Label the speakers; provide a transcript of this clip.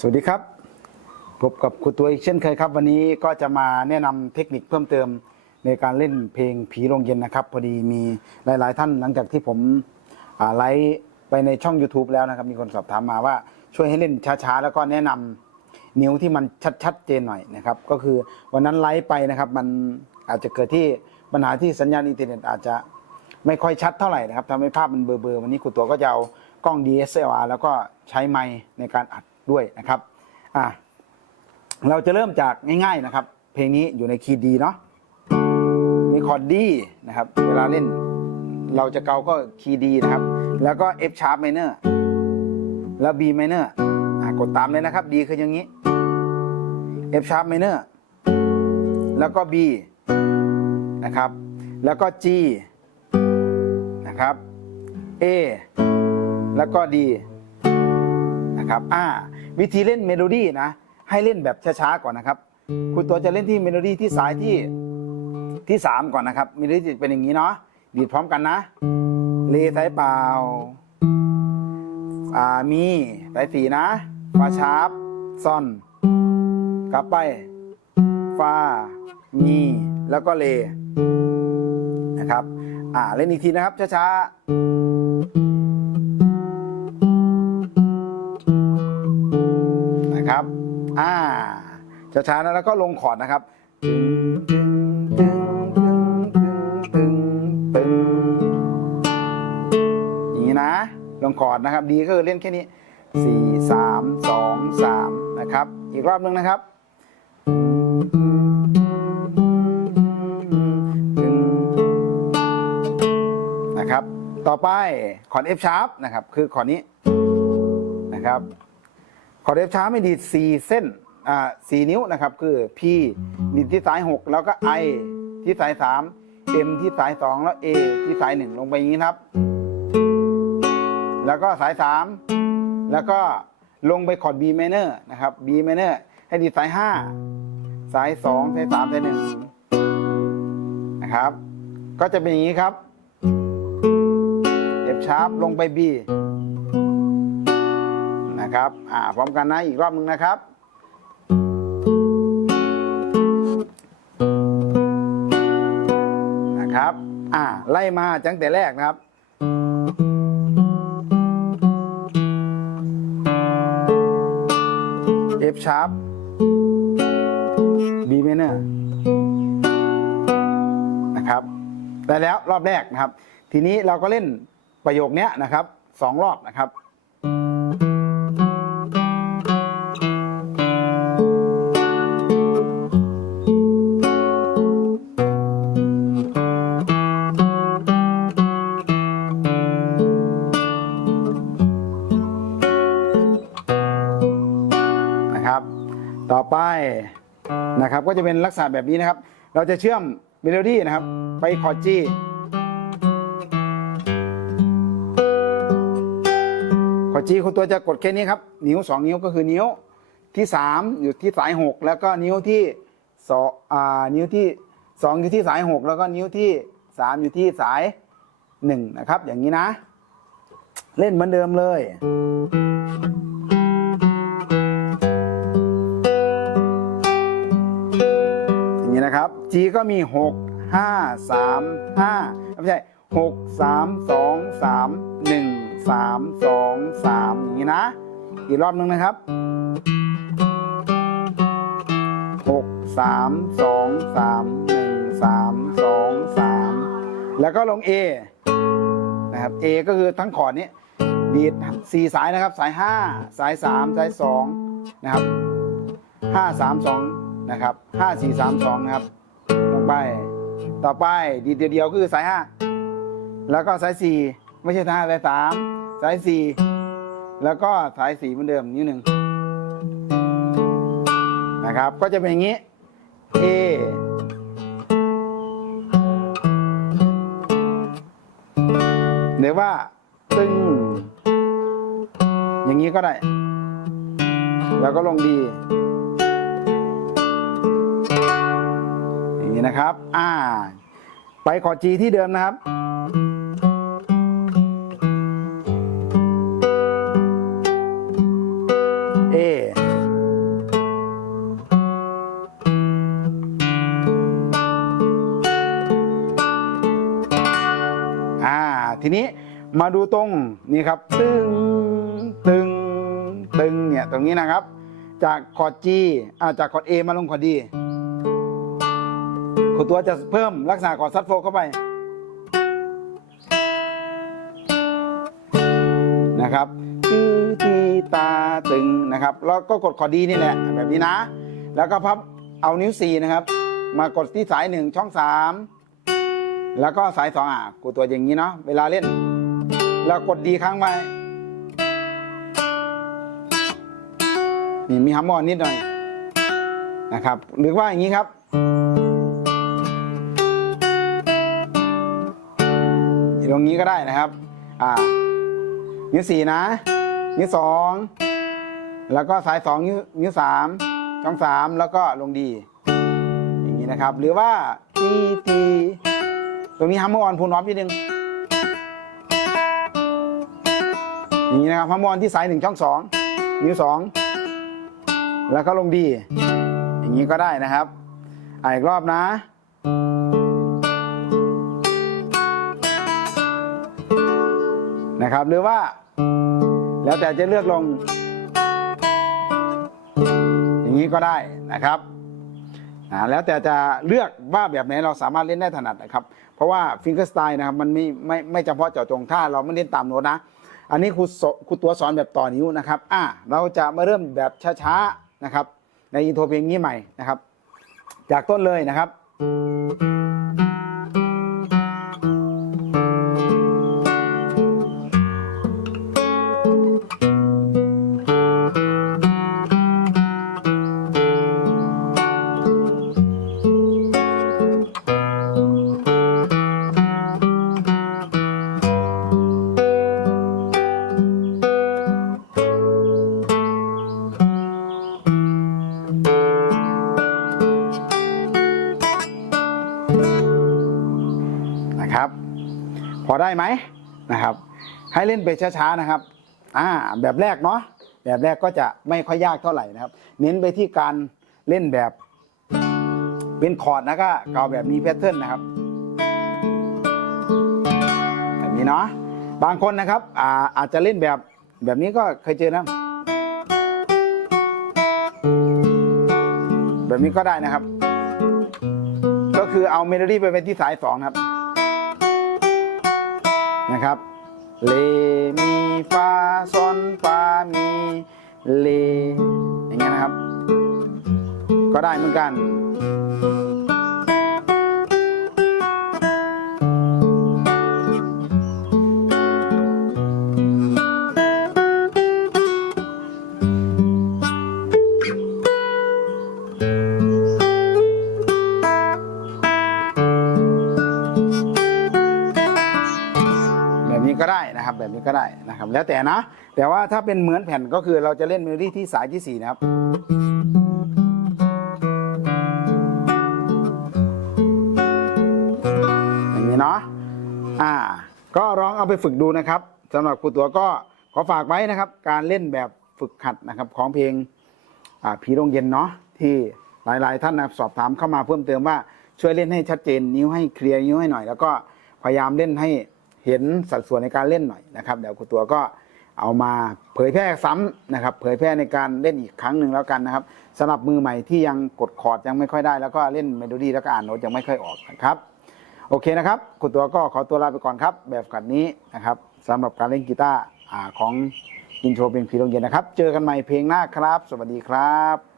Speaker 1: สวัสดีครับพบกับครูตัวอีกเช่นเคยครับ วันนี้ก็จะมาแนะนำเทคนิคเพิ่มเติมในการเล่นเพลงผีโรงเย็นนะครับพอดีมีหลาย ๆ ท่านหลังจากที่ผมไลฟ์ไปในช่อง YouTube แล้วนะครับ มีคนสอบถามมาว่าช่วยให้เล่นช้า ๆ แล้วก็แนะนำนิ้วที่มันชัดๆเจนหน่อยนะครับ ก็คือวันนั้นไลฟ์ไปนะครับ มันอาจจะเกิดที่ปัญหาที่สัญญาณอินเทอร์เน็ตอาจจะไม่ค่อยชัดเท่าไหร่นะครับทำให้ภาพมันเบลอๆวันนี้ครูตัวก็จะเอากล้อง DSLR แล้วก็ใช้ไมค์ในการอัด ด้วยนะครับอะเราจะเริ่มจากง่าย ๆนะครับ เพลงนี้อยู่ในคีย์ดีเนาะมีคอร์ดดีนะครับ เวลาเล่น เราจะเกาก็คีย์ดีนะครับ แล้วก็ F sharp minor แล้ว B minor อะกดตามเลยนะครับ D คืออย่างนี้ F sharp minor แล้วก็ B นะครับ แล้วก็ G นะครับ A แล้วก็ D นะครับอ่าวิธีเล่นเมโลดี้นะ ให้เล่นแบบช้าๆก่อนนะครับคุณตัวจะเล่นที่เมโลดี้ที่สายที่ที่สามก่อนนะครับเมโลดี้จะเป็นอย่างนี้เนาะดีดพร้อมกันนะเลสายเปล่าอ่ามีสายสีนะฟาชาร์ปซอนกลับไปฟามีแล้วก็เลนะครับ อ่าเล่นอีกทีนะครับช้าๆ ช้าๆนะแล้วก็ลงคอร์ดนะครับตึงตึงตึงตึงตึงตึงอย่างนี้นะ ลงคอร์ดนะครับ ดีก็คือเล่นแค่นี้สี่สามสองสามนะครับ อีกรอบหนึ่งนะครับตึงนะครับ ต่อไปคอร์ด F sharp นะครับ คือคอร์ดนี้นะครับ คอร์ด F sharp ไม่ดี 4 เส้น อ่า4นิ้วนะครับคือ P ดีดที่สาย 6 แล้วก็ I ที่สาย 3 M ที่สาย 2 แล้ว A ที่สาย 1 ลงไปอย่างนี้ครับ แล้วก็สาย 3 แล้วก็ลงไปคอร์ด B minor นะครับ B minor ให้ดีดสาย 5 สาย 2 สาย 3 สาย 1 นะครับ ก็จะเป็นอย่างนี้ครับ F sharp ลงไป B นะครับ อ่า พร้อมกันนะ อีกรอบหนึ่งนะครับ ครับ อ่า ไล่มาจังแต่แรกนะครับ F sharp B minor นะครับได้แล้วรอบแรกนะครับ ทีนี้เราก็เล่นประโยคนี้นะครับสองรอบนะครับ ไปนะครับ ก็จะเป็นลักษณะแบบนี้นะครับ เราจะเชื่อมเมโลดี้นะครับ ไปคอร์ดจีคอร์ดจีคุณตัวจะกดแค่นี้ครับ นิ้ว 2 นิ้วก็คือนิ้วที่ 3 อยู่ที่สาย 6 แล้วก็นิ้วที่สองอ่านิ้วที่ 2 อยู่ที่สาย 6 แล้วก็นิ้วที่ 3 อยู่ที่สาย 1 นะครับ อย่างนี้นะ เล่นเหมือนเดิมเลย นะครับ G ก็มี 6 5 3 5ไม่ใช่ 6 3 2 3 1 3 2 3อย่างนี้นะ อีกรอบนึงนะครับ 6 3 2 3 1 3 2 3 แล้วก็ลง A นะครับ A ก็คือทั้งคอร์ดนี้ดีด4สายนะครับ สาย 5 สาย 3 สาย 2 นะครับห้าสามสอง นะครับห้าสี่สามสองนะครับลงไป ต่อไปดีดเดียวๆก็คือสายห้าแล้วก็สายสี่ไม่ใช่สายห้าสายสามสายสี่แล้วก็สายสี่เหมือนเดิมนิ้วหนึ่งนะครับ ก็จะเป็นอย่างนี้ A หรือว่าตึงอย่างนี้ก็ได้ แล้วก็ลงดี นะครับ อ่า ไปขอจีที่เดิมนะครับ เอ อ่า ทีนี้มาดูตรงนี่ครับ ตึง ตึง ตึงเนี่ย ตรงนี้นะครับ จากคอร์ดจีอ่าจากคอร์ดเอมาลงคอร์ดดี คุณตัวจะเพิ่มลักษณะคอร์ดซัดโฟเข้าไปนะครับตือตีตาตึงนะครับ แล้วก็กดคอร์ด D นี่แหละแบบนี้นะ แล้วก็พับเอานิ้ว4นะครับ มากดที่สาย1ช่อง3แล้วก็สาย2อะกูตัวอย่างนี้เนาะเวลาเล่นแล้วกดดีครั้งไว้นี่มีฮัมมอนนิดหน่อยนะครับ หรือว่าอย่างนี้ครับ ตรงนี้ก็ได้นะครับ อ่า นิ้วสี่นะ นิ้วสองแล้วก็สายสองนิ้วนิ้วสามช่องสามแล้วก็ลงดี อย่างนี้นะครับ หรือว่าทีทีตรงนี้ฮัมเมอร์ออนพูนออฟนิดนึงอย่างนี้นะครับฮัมเมอร์ออนที่สายหนึ่งช่องสองนิ้วสองแล้วก็ลงดี อย่างนี้ก็ได้นะครับออีกรอบนะ นะครับ หรือว่า แล้วแต่จะเลือกลง อย่างนี้ก็ได้นะครับแล้วแต่จะเลือกว่าแบบไหนเราสามารถเล่นได้ถนัดนะครับ เพราะว่าฟิงเกอร์สไตล์นะครับมันไม่ไม่ไม่เฉพาะเจาะจงถ้าเราไม่เล่นตามโน้ตนะ อันนี้ครูครูตัวสอนแบบต่อนิ้วนะครับอ่าเราจะมาเริ่มแบบช้าๆนะครับ ในอินโทรเพลงนี้ใหม่นะครับ จากต้นเลยนะครับนะครับ พอได้ไหมนะครับ ให้เล่นไปช้าๆนะครับอ่าแบบแรกเนาะแบบแรกก็จะไม่ค่อยยากเท่าไหร่นะครับ เน้นไปที่การเล่นแบบเป็นคอร์ดนะก็เกาแบบมีแพทเทิร์นนะครับแบบนี้เนาะบางคนนะครับอ่าอาจจะเล่นแบบแบบนี้ก็เคยเจอนะแบบนี้ก็ได้นะครับ ก็คือเอาเมโลดี้ไปเป็นที่สายสองนะครับ นะครับเลมีฟาซอนฟามีเลอย่างเงี้ยนะครับ ก็ได้เหมือนกัน ก็ได้นะครับ แล้วแต่นะ แต่ว่าถ้าเป็นเหมือนแผ่นก็คือเราจะเล่นเมโลดี้ที่สายที่สี่นะครับ อย่างนี้เนาะอ่า ก็ลองเอาไปฝึกดูนะครับสำหรับครูตัวก็ขอฝากไว้นะครับ การเล่นแบบฝึกหัดนะครับของเพลงอ่าผีโรงเย็นเนาะที่หลายๆ ท่านนะสอบถามเข้ามาเพิ่มเติมว่าช่วยเล่นให้ชัดเจนนิ้วให้เคลียร์นิ้วให้หน่อย แล้วก็พยายามเล่นให้ เห็นสัดส่วนในการเล่นหน่อยนะครับเดี๋ยวครูตัวก็เอามาเผยแพร่ซ้ำนะครับ เผยแพร่ในการเล่นอีกครั้งหนึ่งแล้วกันนะครับสำหรับมือใหม่ที่ยังกดคอร์ดยังไม่ค่อยได้ แล้วก็เล่นเมโลดี้แล้วก็อ่านโน้ตยังไม่ค่อยออกนะครับโอเคนะครับคุณตัวก็ขอตัวลาไปก่อนครับ แบบกันนี้นะครับสำหรับการเล่นกีตาร์ของอินโทรเพลงผีโรงเย็นนะครับ เจอกันใหม่เพลงหน้าครับ สวัสดีครับ